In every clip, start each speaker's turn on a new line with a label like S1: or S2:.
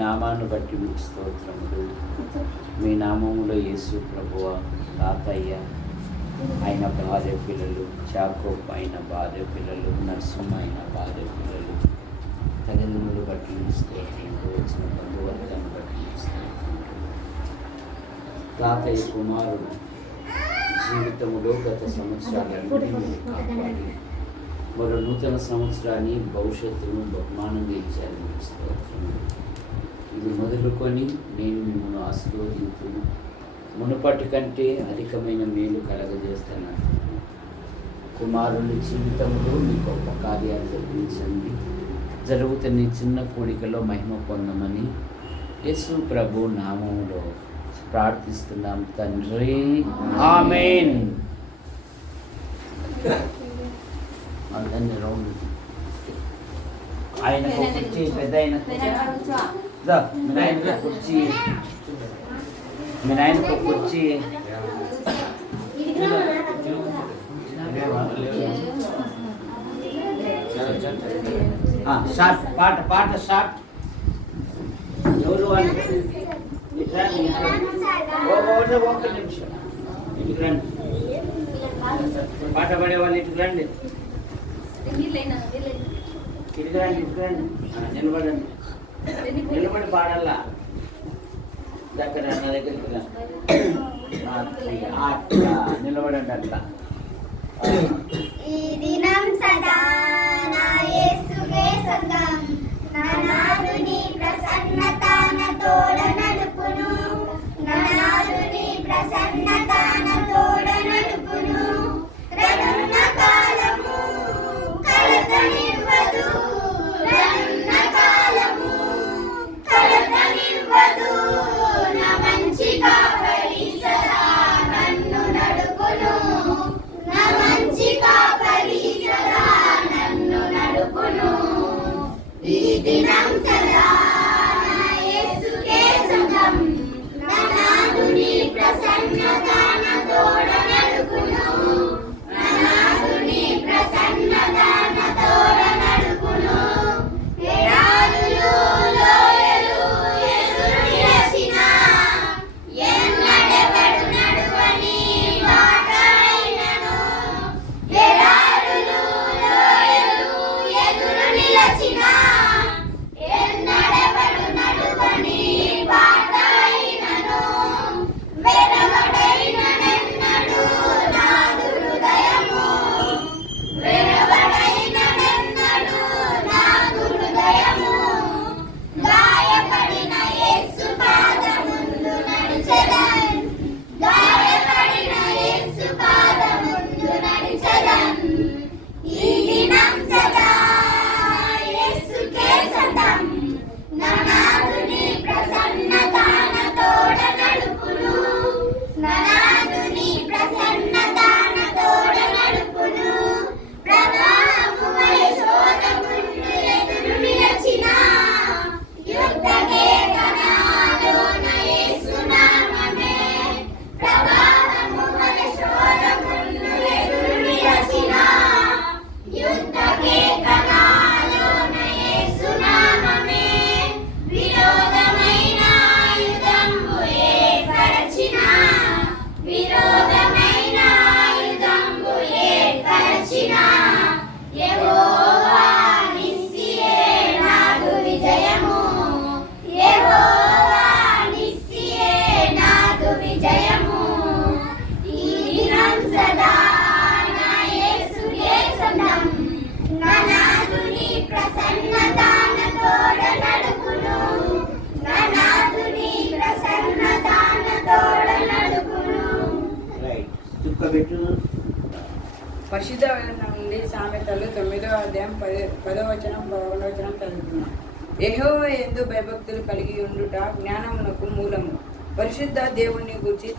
S1: నామాన్ని బట్టి మీకు స్తోత్రములు. మీ నామములో యేసు ప్రభువ తాతయ్య ఆయన భార్య పిల్లలు చాకోప్ అయిన భార్య పిల్లలు నరసింహ అయిన భార్య పిల్లలు తల్లిదండ్రులు బట్టి స్తోత్రములు వచ్చిన బంధువర్గాన్ని బట్టి స్తోత్రములు. తాతయ్య కుమారుడు జీవితంలో గత సంవత్సరాలు కాపాడి మరో నూతన సంవత్సరాన్ని భవిష్యత్తును బహుమానంగా ఇచ్చారు స్తోత్రములు. ఇది మొదలుకొని నేను మిమ్మల్ని ఆశీర్వదించును. మునుపటి కంటే అధికమైన మేలు కలగజేస్తున్నాను కుమారుని జీవితంలో మీ గొప్ప కార్యాలు జరిపించండి జరుగుతున్న చిన్న కూడికలో మహిమ పొందమని యేసు ప్రభు నామంలో ప్రార్థిస్తున్నాం తండ్రి. ఆమెన్. అందరినీ రౌండ్. ఆయన పెద్ద ఆయన. దా, మీ నాయనకు కుర్చీ మీ నాయనకు కుర్చీ ఆ, షార్ట్ పాట పాట షార్ట్ ఎవరు వాళ్ళు ఇటు రండి, ఇటు రండి. ఓ, ఓ, ఓ, ఒక్క నిమిషం ఇటు రండి పాట పాడే వాళ్ళు ఇటు రండి ఇటు రండి ఇటు రండి ఆ, నిలబడండి నిలబడి పాడాలా దగ్గర నా దగ్గరికి రా. ఆ, అట్లా నిలబడండి అట్లా
S2: తోడ నడుపును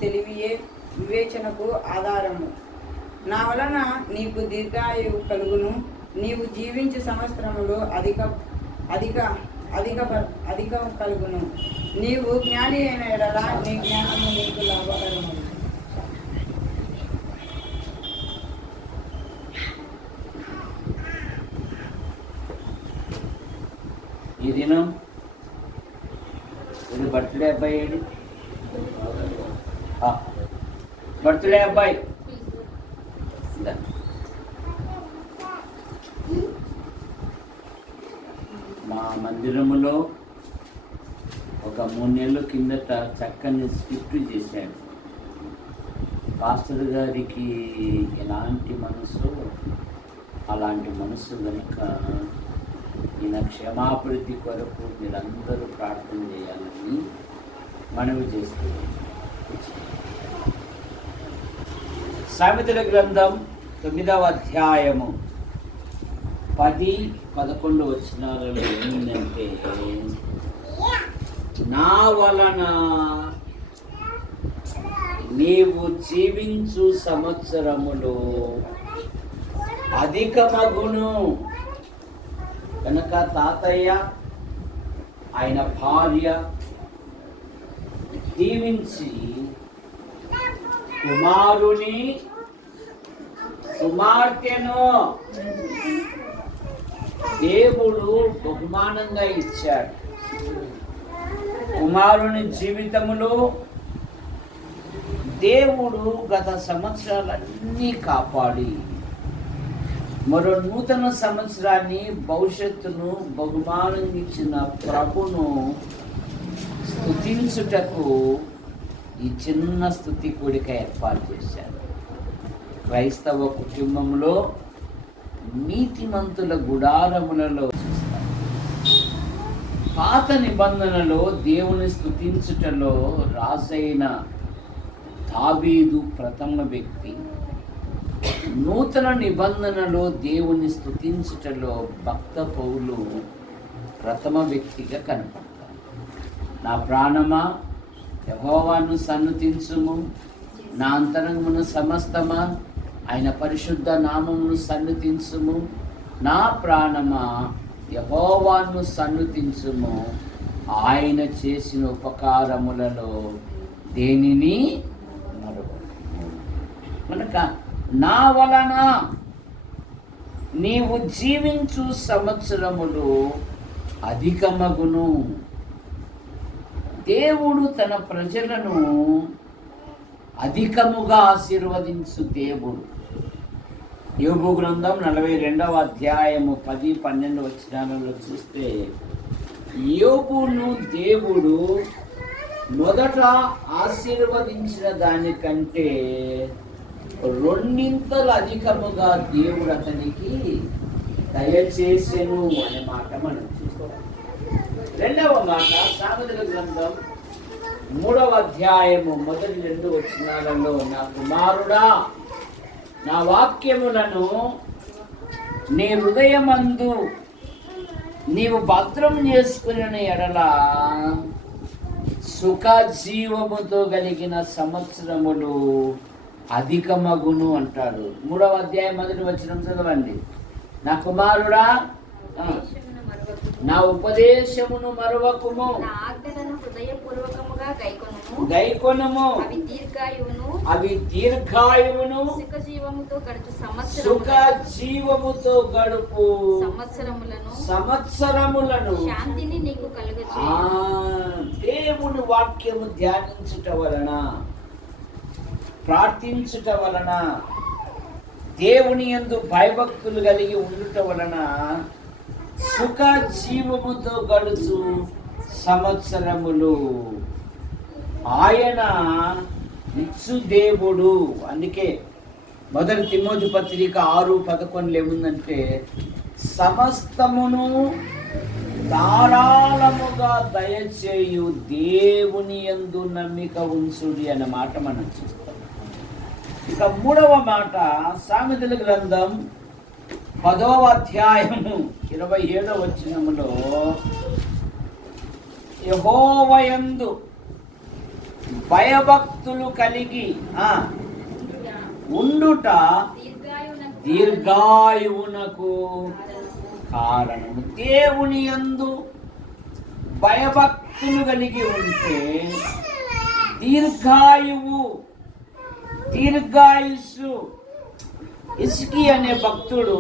S3: తెలివియే వివేచనకు ఆధారము. నా వలన నీకు దీర్ఘాయువు కలుగును. నీవు జీవించే సంవత్సరంలో అధిక అధిక అధిక అధిక కలుగును. నీవు జ్ఞాని అయిన ఎడలా నీ జ్ఞానము నీకు లాభకరము.
S1: ఈ దినం ఇది బర్త్డే అబ్బాయి బర్త్డే అబ్బాయి. మా మందిరములో ఒక మూడు నెలల కిందట చక్కని స్క్రిప్ట్ చేశాడు. పాస్టర్ గారికి ఎలాంటి మనసు అలాంటి మనసు కనుక ఈయన క్షమాభివృద్ధి కొరకు మీరందరూ ప్రార్థన చేయాలని మనవి చేస్తున్నాం సామెతల గ్రంథం తొమ్మిదవ అధ్యాయము. పది పదకొండు వచనాలలో ఏమిందంటే నా వలన నీవు జీవించు సంవత్సరములు అధికమగును. కనుక తాతయ్య ఆయన భార్య దీవించి కుమారుని కుమార్తెను. దేవుడు బహుమానంగా ఇచ్చాడు. కుమారుని జీవితములో దేవుడు గత సంవత్సరాలన్నీ కాపాడి మరో నూతన సంవత్సరాన్ని భవిష్యత్తును బహుమానం ఇచ్చిన ప్రభును స్థుతించుటకు ఈ చిన్న స్థుతి కూడిక ఏర్పాటు చేశారు క్రైస్తవ కుటుంబంలో నీతిమంతుల గుడారములలో చూస్తారు. పాత నిబంధనలో దేవుని స్థుతించుటలో రాజైన దావీదు ప్రథమ వ్యక్తి. నూతన నిబంధనలో దేవుని స్థుతించుటలో భక్త పౌలు ప్రథమ వ్యక్తిగా కనపడతారు నా ప్రాణమా? యహోవాను సన్నుతించుము. నా అంతరంగమును సమస్తమా? ఆయన పరిశుద్ధ నామమును సన్నుతించుము. నా ప్రాణమా యహోవాను సన్నుతించుము. ఆయన చేసిన ఉపకారములలో దేనిని మరుగు కనుక నా వలన నీవు జీవించు సంవత్సరములు అధికమగును. దేవుడు తన ప్రజలను అధికముగా ఆశీర్వదించు దేవుడు. యోగు గ్రంథం నలభై రెండవ అధ్యాయము పది పన్నెండు వచ్చినాలలో చూస్తే యోగును దేవుడు మొదట ఆశీర్వదించిన దానికంటే రెండింతలు అధికముగా దేవుడు అతనికి దయచేసెను అనే మాట మనం చూసుకోవాలి రెండవ మాట సామెతల గ్రంథం మూడవ అధ్యాయము మొదటి రెండు వచ్చినాలలో నా కుమారుడా నా వాక్యములను నీ హృదయమందు నీవు భద్రం చేసుకున్న ఎడల సుఖ జీవముతో కలిగిన సంవత్సరములు అధికమగును అంటాడు. మూడవ అధ్యాయం మొదటి వచ్చిన చదవండి. నా కుమారుడా నా ఉపదేశమును మరవకుము.
S2: నా ఆజ్ఞలను హృదయపూర్వకముగా గైకొనుము.
S1: గైకొనము.
S2: అవి దీర్ఘాయువును.
S1: అవి దీర్ఘాయువును.
S2: సుఖ జీవముతో గడుచు
S1: సుఖ జీవముతో గడుపు.
S2: సంవత్సరములను.
S1: సంవత్సరములను.
S2: శాంతిని నీకు
S1: ఆ
S2: కలుగచేయు
S1: దేవుని వాక్యము ధ్యానించుట వలన ప్రార్థించుట వలన దేవుని యందు భయభక్తులు కలిగి ఉండుట వలన సుఖ జీవముతో గడుచు సంవత్సరములు. ఆయన ఇచ్చు దేవుడు. అందుకే మొదటి తిమోతి పత్రిక ఆరు పదకొండులు ఏముందంటే సమస్తమును ధారాళముగా దయచేయు దేవుని యందు నమ్మిక ఉంచుడి అనే మాట మనం చూస్తాం. ఇక మూడవ మాట సామెతల గ్రంథం పదవ అధ్యాయము ఇరవై ఏడవ వచ్చినములో యహోవయందు భయభక్తులు కలిగి ఉండుట
S2: దీర్ఘాయువునకు
S1: దీర్ఘాయువునకు కారణము. దేవుని యందు భయభక్తులు కలిగి ఉంటే దీర్ఘాయువు దీర్ఘాయుస్సు ఇసుకి అనే భక్తుడు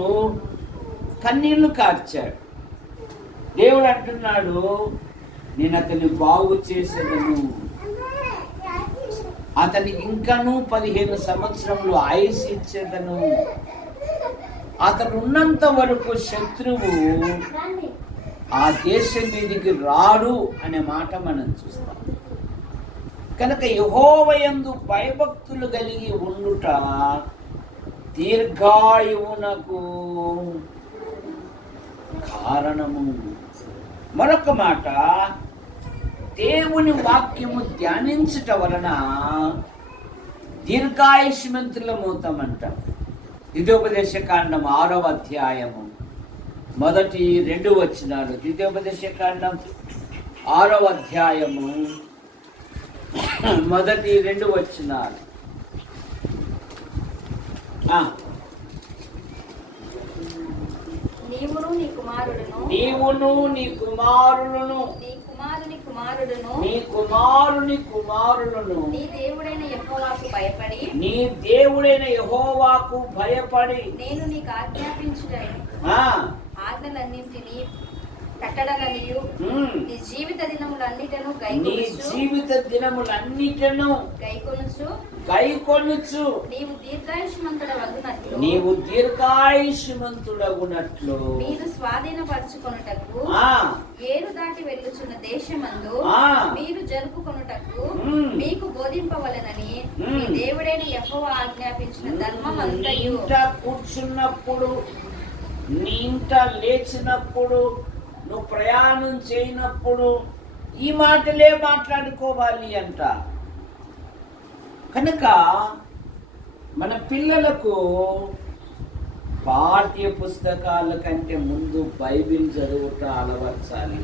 S1: కన్నీళ్ళు కార్చాడు. దేవుడు అంటున్నాడు నేను అతన్ని బాగు చేసేదను. అతనికి ఇంకనూ పదిహేను సంవత్సరములు ఆయుష్ ఇచ్చేదను. అతను ఉన్నంత వరకు శత్రువు ఆ దేశం మీదికి రాడు అనే మాట మనం చూస్తాం. కనుక యహోవయందు భయభక్తులు కలిగి ఉండుట దీర్ఘాయువునకు కారణము. మరొక మాట దేవుని వాక్యము ధ్యానించుట వలన దీర్ఘాయుష్మంతులమవుతామంట ద్వితోపదేశ కాండం ఆరవ అధ్యాయము. మొదటి రెండు వచ్చినాడు ద్వితోపదేశ కాండం ఆరవ అధ్యాయము. మొదటి రెండు వచ్చినాడు
S2: నీవును నీ కుమారుడును.
S1: నీవును నీ కుమారులను
S2: నీ కుమారుని కుమారుడును.
S1: నీ కుమారుని కుమారులను
S2: నీ దేవుడైన యెహోవాకు భయపడి.
S1: నీ దేవుడైన యహోవాకు భయపడి.
S2: నేను నీకు ఆజ్ఞాపించుటై
S1: ఆ,
S2: ఆజ్ఞలన్నింటినీ కట్టడలనియు నీ జీవిత దినములన్నిటను
S1: నీ
S2: గైకొనుచు.
S1: జీవిత దినములన్నిటను
S2: గైకొనుచు.
S1: గైకొనుచు
S2: నీవు దీర్ఘాయుష్మంతుడ వగునట్లు
S1: నీవు దీర్ఘాయుష్మంతుడగునట్లు.
S2: మీరు స్వాధీనపరచుకొనుటకు
S1: ఆ,
S2: ఏరు దాటి వెళ్ళుచున్న దేశమందు
S1: ఆ.
S2: మీరు జరుపుకొనుటకు. మీకు బోధింపవలనని. మీ దేవుడైన యెహోవా ఆజ్ఞాపించిన ధర్మం అంతయు
S1: ఇంట కూర్చున్నప్పుడు నీ ఇంట లేచినప్పుడు నువ్వు ప్రయాణం చేయనప్పుడు ఈ మాటలే మాట్లాడుకోవాలి అంట. కనుక మన పిల్లలకు పాఠ్య పుస్తకాల కంటే ముందు బైబిల్ చదువుట అలవర్చాలి.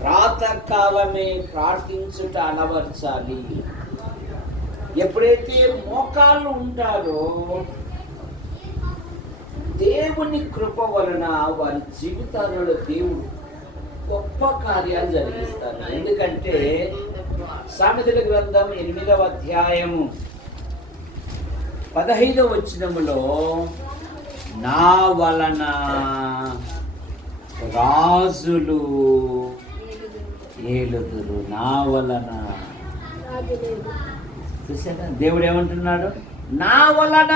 S1: ప్రాతకాలమే ప్రార్థించుట అలవర్చాలి. ఎప్పుడైతే మోకాళ్ళు ఉంటారో దేవుని కృప వలన వారి జీవితాలలో దేవుడు గొప్ప కార్యాలు జరిగిస్తారు ఎందుకంటే సామెతల గ్రంథం ఎనిమిదవ అధ్యాయము. పదహైదవ వచ్చినములో నా వలన రాజులు ఏలుదురు నా వలన చూసారా దేవుడు ఏమంటున్నాడు? నా వలన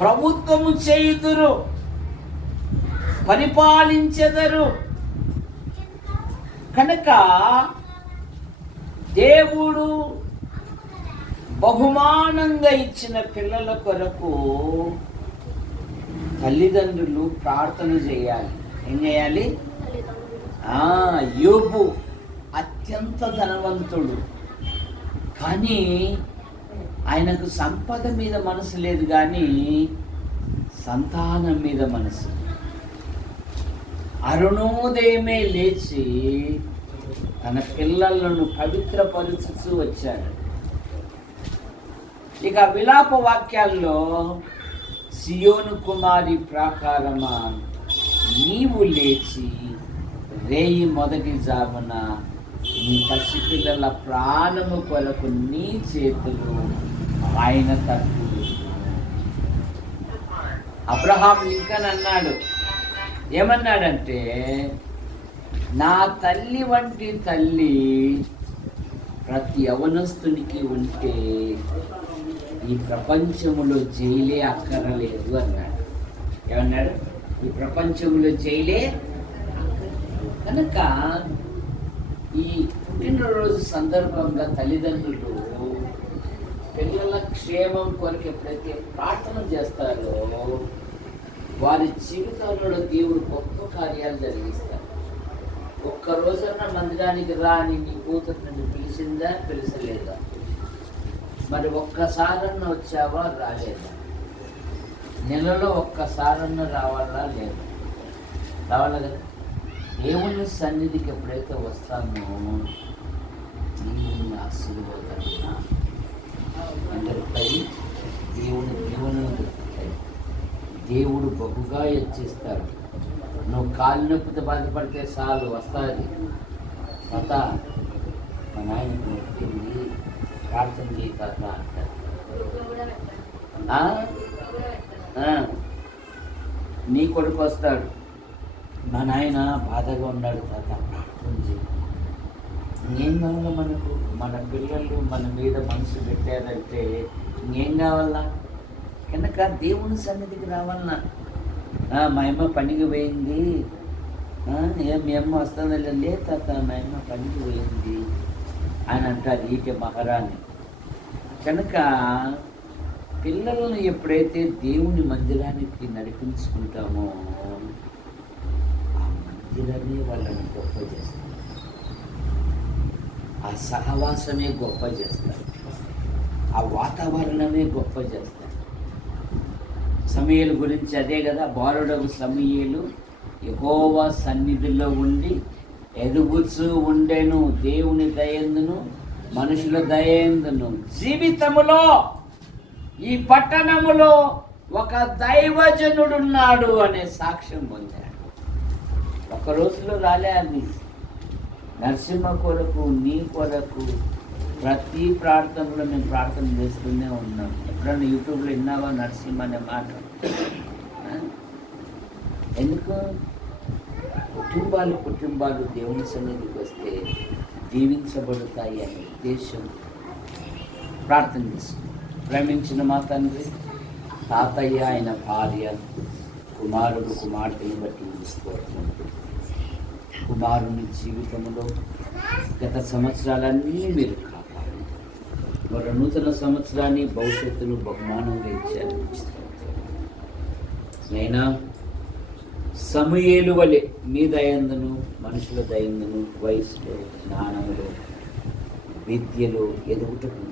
S1: ప్రభుత్వము చేయుదురు పరిపాలించెదరు కనుక దేవుడు బహుమానంగా ఇచ్చిన పిల్లల కొరకు తల్లిదండ్రులు ప్రార్థన చేయాలి. ఏం చేయాలి? యోబు అత్యంత ధనవంతుడు. కానీ ఆయనకు సంపద మీద మనసు లేదు కానీ సంతానం మీద మనసు. అరుణోదయమే లేచి తన పిల్లలను పవిత్రపరుచుతూ వచ్చాడు. ఇక విలాప వాక్యాల్లో సియోను కుమారి ప్రాకారమా నీవు లేచి రేయి మొదటి జామున నీ పసిపిల్లల ప్రాణము కొరకు నీ చేతులు ఆయన తట్టులు అబ్రహాం లింకన్ అన్నాడు ఏమన్నాడంటే నా తల్లి వంటి తల్లి ప్రతి యవనస్తునికి ఉంటే ఈ ప్రపంచంలో జైలే అక్కరలేదు అన్నాడు. ఏమన్నాడు? ఈ ప్రపంచంలో జైలే కనుక ఈ పుట్టినరోజు సందర్భంగా తల్లిదండ్రులు పిల్లల క్షేమం కొరకు ఎప్పుడైతే ప్రార్థన చేస్తారో వారి జీవితంలో దేవుడు గొప్ప కార్యాలు జరిగిస్తారు ఒక్క రోజున మందిరానికి రాని నీ కూతురు నన్ను పిలిచిందా పిలిచలేదా? మరి ఒక్కసారన్న వచ్చావా రాలేదా? నెలలో ఒక్కసారన్న రావాలా లేదా? రావాలా కదా? దేవుని సన్నిధికి ఎప్పుడైతే వస్తామో దేవుని ఆశీర్వాదాలు అందరిపై దేవుని దేవుని దేవుడు బహుగా హెచ్చిస్తాడు నువ్వు కాలు నొప్పితో బాధపడితే చాలు వస్తుంది. తాత మా నాయనకు నొప్పింది ప్రార్థన చేయి తాత అంటారు ఆ? నీ కొడుకు వస్తాడు. మా నాయన బాధగా ఉన్నాడు తాత ప్రార్థన చేయి. ఏం కావాలా మనకు? మన పిల్లలు మన మీద మనసు పెట్టారంటే ఇంకేం కావాలా? కనుక దేవుని సన్నిధికి రావాలన్నా. ఆ, మా అమ్మ పనికి పోయింది. ఏం మీ అమ్మ వస్తుందా లే తాత మా అమ్మ పనికి పోయింది అని అంటారు ఈకే మహారాణి. కనుక పిల్లలను ఎప్పుడైతే దేవుని మందిరానికి నడిపించుకుంటామో ఆ మందిరమే వాళ్ళని గొప్ప చేస్తారు ఆ సహవాసమే గొప్ప చేస్తారు ఆ వాతావరణమే గొప్ప చేస్తారు సమయలు గురించి అదే కదా బాలుడకు సమయలు. ఎగోవా సన్నిధిలో ఉండి ఎదుగుచూ ఉండెను దేవుని దయందును మనుషుల దయందును. జీవితములో ఈ పట్టణములో ఒక దైవజనుడున్నాడు అనే సాక్ష్యం పొందాడు. ఒక రోజులో రాలే అది నరసింహ కొరకు నీ కొరకు ప్రతి ప్రార్థనలో మేము ప్రార్థన చేస్తూనే ఉన్నాం. ఎప్పుడన్నా యూట్యూబ్లో విన్నావా నరసింహ అనే మాట? ఎందుకు? కుటుంబాలు కుటుంబాలు దేవుని సన్నిధికి వస్తే దీవించబడతాయి అనే ఉద్దేశం ప్రార్థన చేస్తుంది. ప్రేమించిన మా తండ్రి తాతయ్య ఆయన భార్య కుమారుడు కుమార్తెను బట్టి స్తోత్రం. కుమారుని జీవితంలో గత సంవత్సరాలన్నీ మీరు కాపాడు మరో నూతన సంవత్సరాన్ని భవిష్యత్తును బహుమానంగా ఇచ్చారు నైనా సమయేలు వలె మీ దయందును మనుషుల దయందును వయసులో జ్ఞానములో విద్యలో ఎదుగుటకు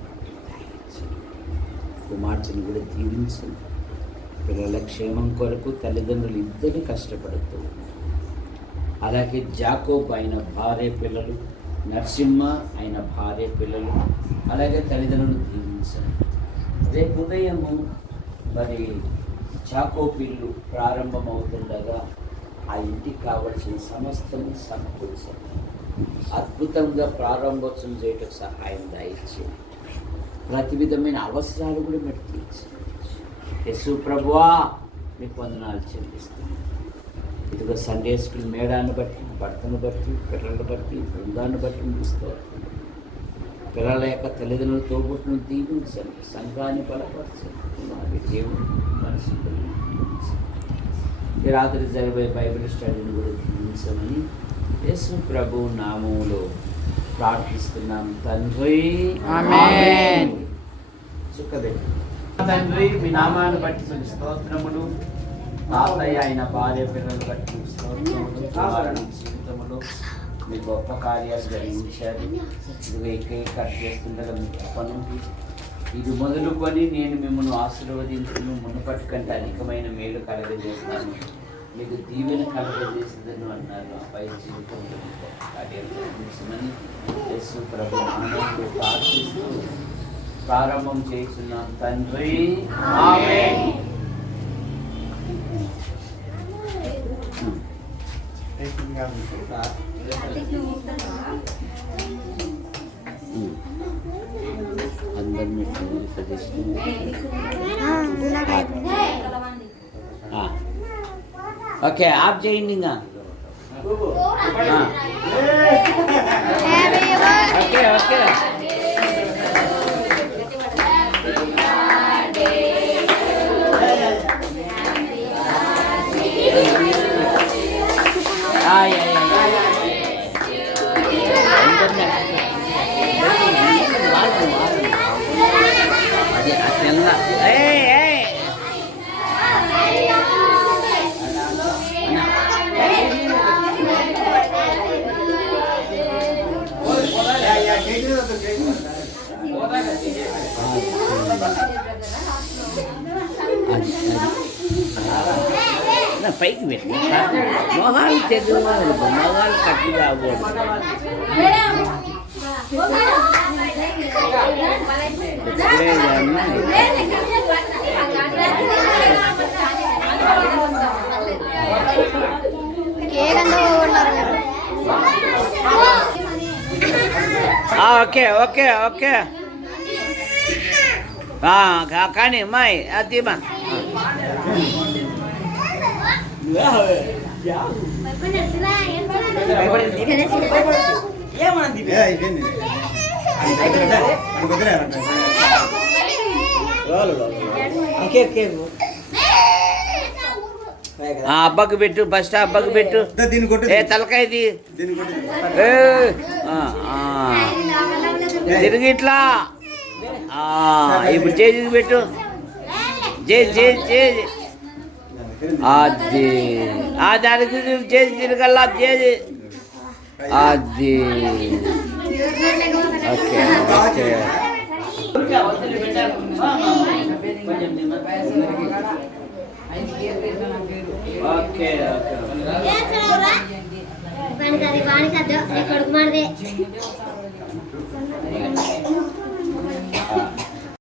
S1: కుమార్తెను కూడా దీవించండి. పిల్లల క్షేమం కొరకు తల్లిదండ్రులు ఇద్దరు కష్టపడుతూ అలాగే జాకోబ్ ఆయన భార్య పిల్లలు నరసింహ ఆయన భార్య పిల్లలు అలాగే తల్లిదండ్రులు దీవించండి. రేపు ఉదయము మరి చాకోపిల్లు ప్రారంభమవుతుండగా ఆ ఇంటికి కావలసిన సమస్తము సమకూర్చండి అద్భుతంగా ప్రారంభోత్సవం చేయటం సహాయం దాయించింది ప్రతి విధమైన అవసరాలు కూడా మీరు తీర్చింది యశు ప్రభువా మీకు వందనాలు చెల్లిస్తాను. ఇదిగో సండే స్కూల్ మేడాన్ని బట్టి భర్తను బట్టి పిల్లలను బట్టి బృందాన్ని బట్టి ముగిస్తారు పిల్లల యొక్క తల్లిదండ్రులు తోబుట్టును దీవించండి సంఘాన్ని బలపరచండి. దేవుడు మనసు ఈ రాత్రి జరిగే బైబిల్ స్టడీని కూడా దీవించమని యేసు ప్రభు నామములో ప్రార్థిస్తున్నాం. తండ్రి. చుక్కబెట్టు తండ్రి మీ నామాన్ని బట్టి మీకు స్తోత్రములు. తాతయ్య ఆయన భార్య పిల్లలు బట్టి స్తోత్రములు. జీవితములో. మీ గొప్ప కార్యాలు జరిగించారు ఇదిగో ఎక్కే కట్ చేస్తుండగా మీ ఇది మొదలుకొని నేను మిమ్మల్ని ఆశీర్వదించును మునుపటి కంటే అధికమైన మేలు కలగజేస్తాను. మీకు దీవెన కలగజేసిందని అన్నారు. అబ్బాయి జీవితంలో కార్యాలు జరిగించమని ప్రభు నామములో ప్రార్థిస్తూ ప్రారంభం చేస్తున్నాం తండ్రి ఓకే ఆప్ చేయండి ఇంకా. ఓకే ఓకే ఆయ్, ఆయ్, ఆయ్, ఆయ్. అందరినీ వాళ్ళు, వాళ్ళు. అది ఆ తెల్ల ఏయ్, ఏయ్. అది, అది. నా పైకి పెట్టి మొహాలు తెలుగు మొహాలు కట్టి రాకూడదు ఇప్పుడే అన్నా ఆ, ఓకే ఓకే ఓకే ఆ, కా- కానీ అమ్మాయి అది మా
S4: ఏ,
S1: ఆ అబ్బకి పెట్టు ఫస్ట్ అబ్బకి పెట్టు. ఏ తలకాయది
S4: దీన్ని కొట్టు
S1: ఏ ఆ, ఆ. తిరిగి ఇట్లా. ఆ, ఇప్పుడు చేసి పెట్టు. చేసి చేసి చేసి అది ఆ దానికి చేసి తిరగల్లా చేసి
S5: Aji. Oke, oke. Oke, oke.